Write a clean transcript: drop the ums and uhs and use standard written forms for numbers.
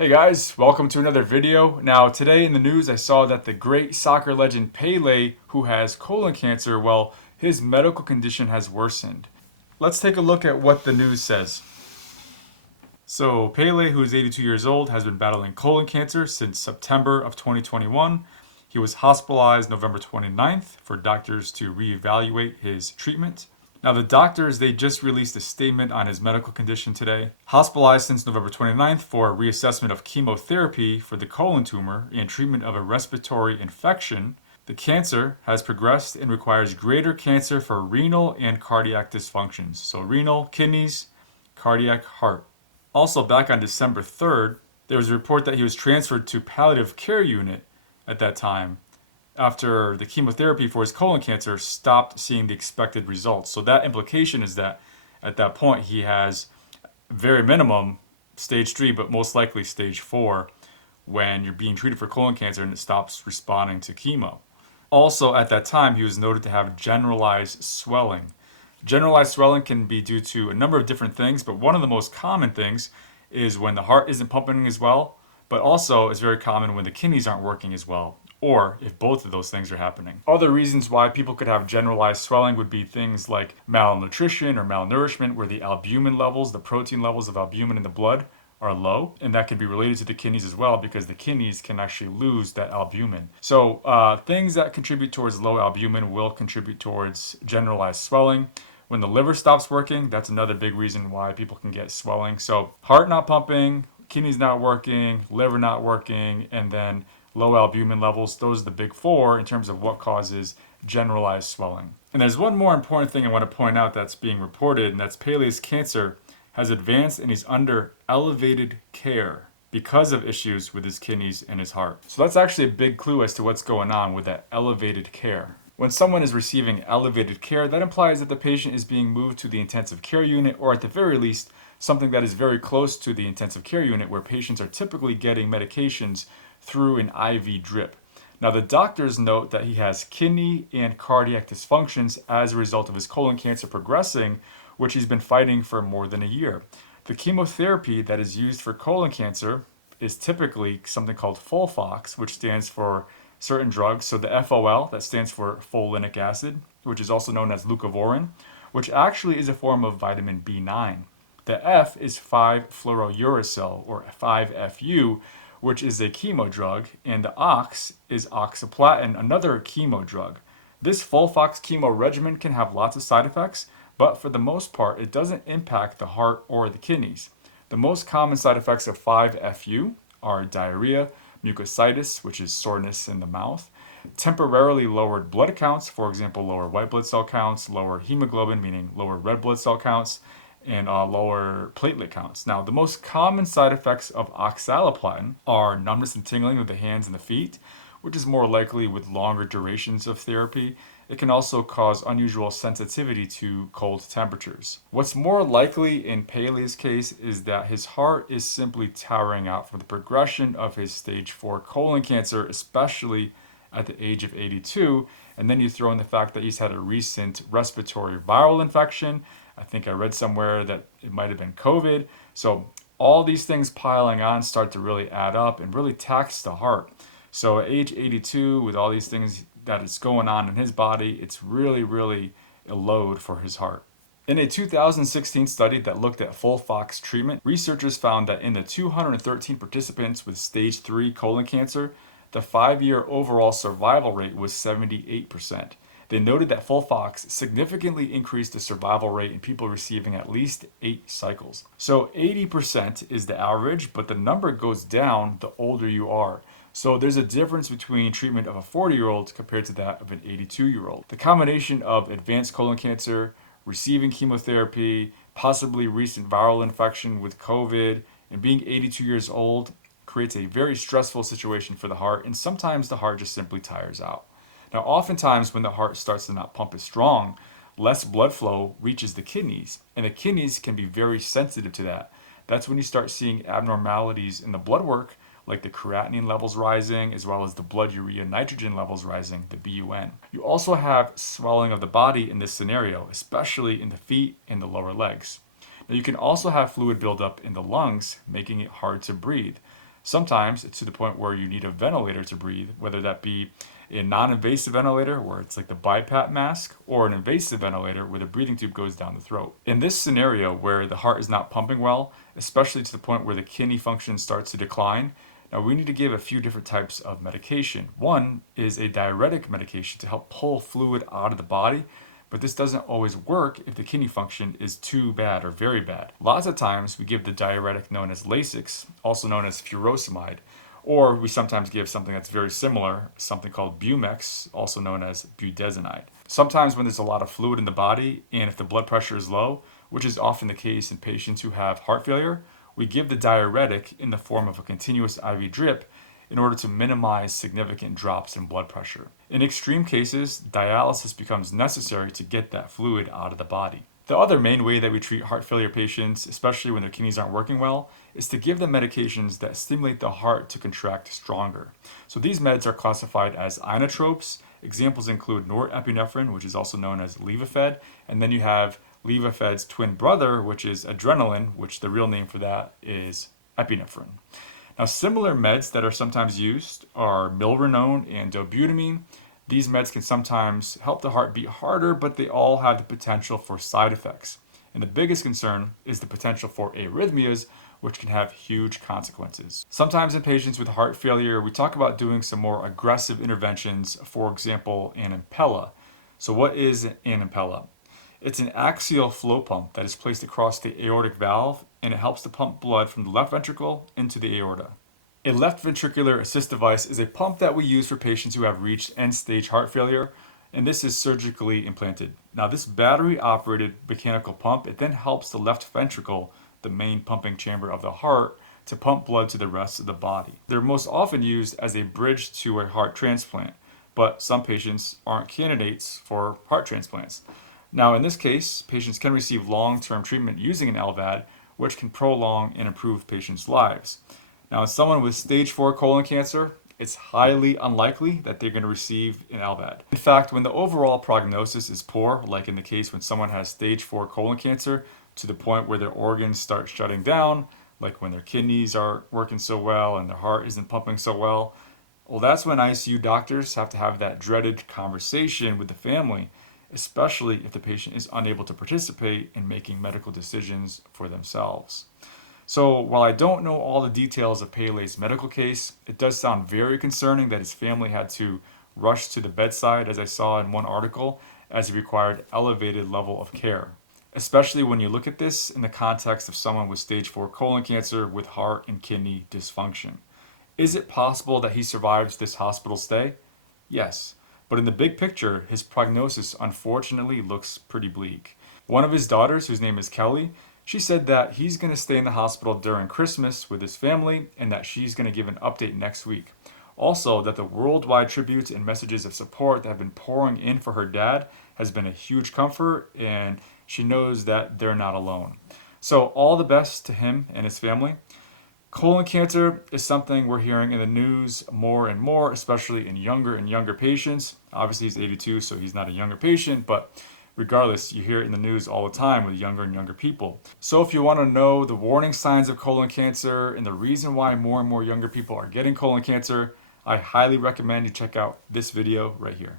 Hey guys, welcome to another video. Now today in the news I saw that the great soccer legend Pele, who has colon cancer, well, his medical condition has worsened. Let's take a look at what the news says. So Pele, who is 82 years old, has been battling colon cancer since September of 2021. He was hospitalized November 29th for doctors to reevaluate his treatment. Now, the doctors, they just released a statement on his medical condition today. Hospitalized since November 29th for reassessment of chemotherapy for the colon tumor and treatment of a respiratory infection. The cancer has progressed and requires greater cancer for renal and cardiac dysfunctions. So, renal, kidneys, cardiac, heart. Also, back on December 3rd, there was a report that he was transferred to palliative care unit at that time after the chemotherapy for his colon cancer stopped seeing the expected results. So that implication is that at that point he has very minimum stage 3, but most likely stage 4 when you're being treated for colon cancer and it stops responding to chemo. Also, at that time, he was noted to have generalized swelling. Generalized swelling can be due to a number of different things, but one of the most common things is when the heart isn't pumping as well, but also it's very common when the kidneys aren't working as well, or if both of those things are happening. Other reasons why people could have generalized swelling would be things like malnutrition or malnourishment, where the albumin levels, the protein levels of albumin in the blood, are low, and that can be related to the kidneys as well because the kidneys can actually lose that albumin. So things that contribute towards low albumin will contribute towards generalized swelling. When the liver stops working, that's another big reason why people can get swelling. So heart not pumping, kidneys not working, liver not working, and then low albumin levels, those are the big four in terms of what causes generalized swelling. And there's one more important thing I want to point out that's being reported, and that's Pele's cancer has advanced and he's under elevated care because of issues with his kidneys and his heart. So that's actually a big clue as to what's going on with that elevated care. When someone is receiving elevated care, that implies that the patient is being moved to the intensive care unit, or at the very least, something that is very close to the intensive care unit where patients are typically getting medications through an IV drip. Now, the doctors note that he has kidney and cardiac dysfunctions as a result of his colon cancer progressing, which he's been fighting for more than a year. The chemotherapy that is used for colon cancer is typically something called FOLFOX, which stands for certain drugs. So the FOL, that stands for folinic acid, which is also known as leucovorin, which actually is a form of vitamin B9. The F is 5-fluorouracil, or 5-FU, which is a chemo drug, and the OX is oxaliplatin, another chemo drug. This FOLFOX chemo regimen can have lots of side effects, but for the most part, it doesn't impact the heart or the kidneys. The most common side effects of 5-FU are diarrhea, mucositis, which is soreness in the mouth, temporarily lowered blood counts, for example, lower white blood cell counts, lower hemoglobin, meaning lower red blood cell counts, and lower platelet counts. Now, the most common side effects of oxaliplatin are numbness and tingling of the hands and the feet, which is more likely with longer durations of therapy. It can also cause unusual sensitivity to cold temperatures. What's more likely in Pele's case is that his heart is simply tiring out from the progression of his stage 4 colon cancer, especially at the age of 82. And then you throw in the fact that he's had a recent respiratory viral infection. I think I read somewhere that it might have been COVID. So all these things piling on start to really add up and really tax the heart. So at age 82, with all these things that is going on in his body, it's really a load for his heart. In a 2016 study that looked at FOLFOX treatment, researchers found that in the 213 participants with stage 3 colon cancer, the 5-year overall survival rate was 78%. They noted that FOLFOX significantly increased the survival rate in people receiving at least 8 cycles. So 80% is the average, but the number goes down the older you are. So there's a difference between treatment of a 40-year-old compared to that of an 82-year-old. The combination of advanced colon cancer, receiving chemotherapy, possibly recent viral infection with COVID, and being 82 years old creates a very stressful situation for the heart, and sometimes the heart just simply tires out. Now, oftentimes when the heart starts to not pump as strong, less blood flow reaches the kidneys, and the kidneys can be very sensitive to that. That's when you start seeing abnormalities in the blood work, like the creatinine levels rising, as well as the blood urea nitrogen levels rising, the BUN. You also have swelling of the body in this scenario, especially in the feet and the lower legs. Now, you can also have fluid buildup in the lungs, making it hard to breathe. Sometimes it's to the point where you need a ventilator to breathe, whether that be a non-invasive ventilator where it's like the BiPAP mask, or an invasive ventilator where the breathing tube goes down the throat. In this scenario where the heart is not pumping well, especially to the point where the kidney function starts to decline, now we need to give a few different types of medication. One is a diuretic medication to help pull fluid out of the body, but this doesn't always work if the kidney function is too bad or very bad. Lots of times we give the diuretic known as Lasix, also known as furosemide, or we sometimes give something that's very similar, something called Bumex, also known as budesonide. Sometimes when there's a lot of fluid in the body and if the blood pressure is low, which is often the case in patients who have heart failure, we give the diuretic in the form of a continuous IV drip in order to minimize significant drops in blood pressure. In extreme cases, dialysis becomes necessary to get that fluid out of the body. The other main way that we treat heart failure patients, especially when their kidneys aren't working well, is to give them medications that stimulate the heart to contract stronger. So these meds are classified as inotropes. Examples include norepinephrine, which is also known as Levophed, and then you have Levophod's twin brother, which is adrenaline, which the real name for that is epinephrine. Now, similar meds that are sometimes used are milrinone and dobutamine. These meds can sometimes help the heart beat harder, but they all have the potential for side effects. And the biggest concern is the potential for arrhythmias, which can have huge consequences. Sometimes in patients with heart failure, we talk about doing some more aggressive interventions, for example, an impella. So what is an impella? It's an axial flow pump that is placed across the aortic valve, and it helps to pump blood from the left ventricle into the aorta. A left ventricular assist device is a pump that we use for patients who have reached end-stage heart failure, and this is surgically implanted. Now, this battery-operated mechanical pump, it then helps the left ventricle, the main pumping chamber of the heart, to pump blood to the rest of the body. They're most often used as a bridge to a heart transplant, but some patients aren't candidates for heart transplants. Now, in this case, patients can receive long-term treatment using an LVAD, which can prolong and improve patients' lives. Now, in someone with stage 4 colon cancer, it's highly unlikely that they're going to receive an LVAD. In fact, when the overall prognosis is poor, like in the case when someone has stage 4 colon cancer to the point where their organs start shutting down, like when their kidneys aren't working so well and their heart isn't pumping so well, well, that's when ICU doctors have to have that dreaded conversation with the family, especially if the patient is unable to participate in making medical decisions for themselves. So while I don't know all the details of Pele's medical case, it does sound very concerning that his family had to rush to the bedside, as I saw in one article, as he required elevated level of care. Especially when you look at this in the context of someone with stage 4 colon cancer with heart and kidney dysfunction. Is it possible that he survives this hospital stay? Yes. But in the big picture, his prognosis unfortunately looks pretty bleak. One of his daughters, whose name is Kelly, she said that he's going to stay in the hospital during Christmas with his family and that she's going to give an update next week. Also, that the worldwide tributes and messages of support that have been pouring in for her dad has been a huge comfort, and she knows that they're not alone. So all the best to him and his family. Colon cancer is something we're hearing in the news more and more, especially in younger and younger patients. Obviously, he's 82, so he's not a younger patient, but regardless, you hear it in the news all the time with younger and younger people. So if you want to know the warning signs of colon cancer and the reason why more and more younger people are getting colon cancer, I highly recommend you check out this video right here.